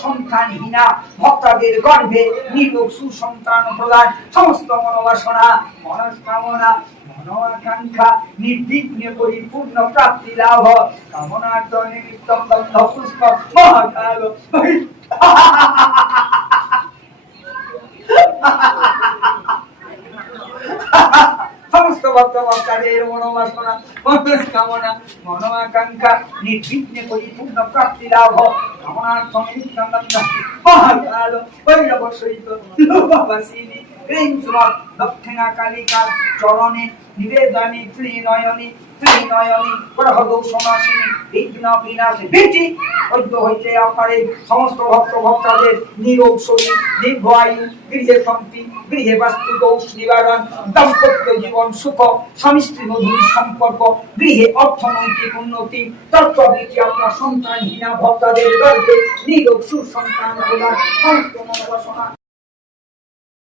সন্তানহীনা ভক্তাদের গর্ভে নিরোগ সুসন্তান প্রদান সমস্ত মনোবাসনা মনস্কামনা মনোআকাঙ্ক্ষা নির্বিঘ্নে পরিপূর্ণ প্রাপ্তি লাভ কামনার্থ নিমিত্তম দগ্ধ পুষ্প মহাকাল সমস্ত ভক্ত ভক্তাদের মনোবাসনা মনস্কামনা মনোআকাঙ্ক্ষা নির্বিঘ্নে পরিপূর্ণ চরণে নিবেদনে ত্রিনয়নী ত্রিনয়নী প্রহদ সমাসিনী, বিঘ্ন বিনাশে ঐক্য হইতে আপনারে সমস্ত ভক্ত ভক্তাদের নিরোগ শরীর, দীর্ঘ আয়ু, গৃহে শান্তি, গৃহে বাস্তু দোষ, নিবারণ, দাম্পত্য জীবন সুখ, স্বামী স্ত্রী মধুর সম্পর্ক, গৃহে অর্থনৈতিক উন্নতি তত্ত্ববৃত্তি আপনার সন্তানহীনা ভক্তাদের গর্বে নিরোগ সুসন্তান প্রদান সমস্ত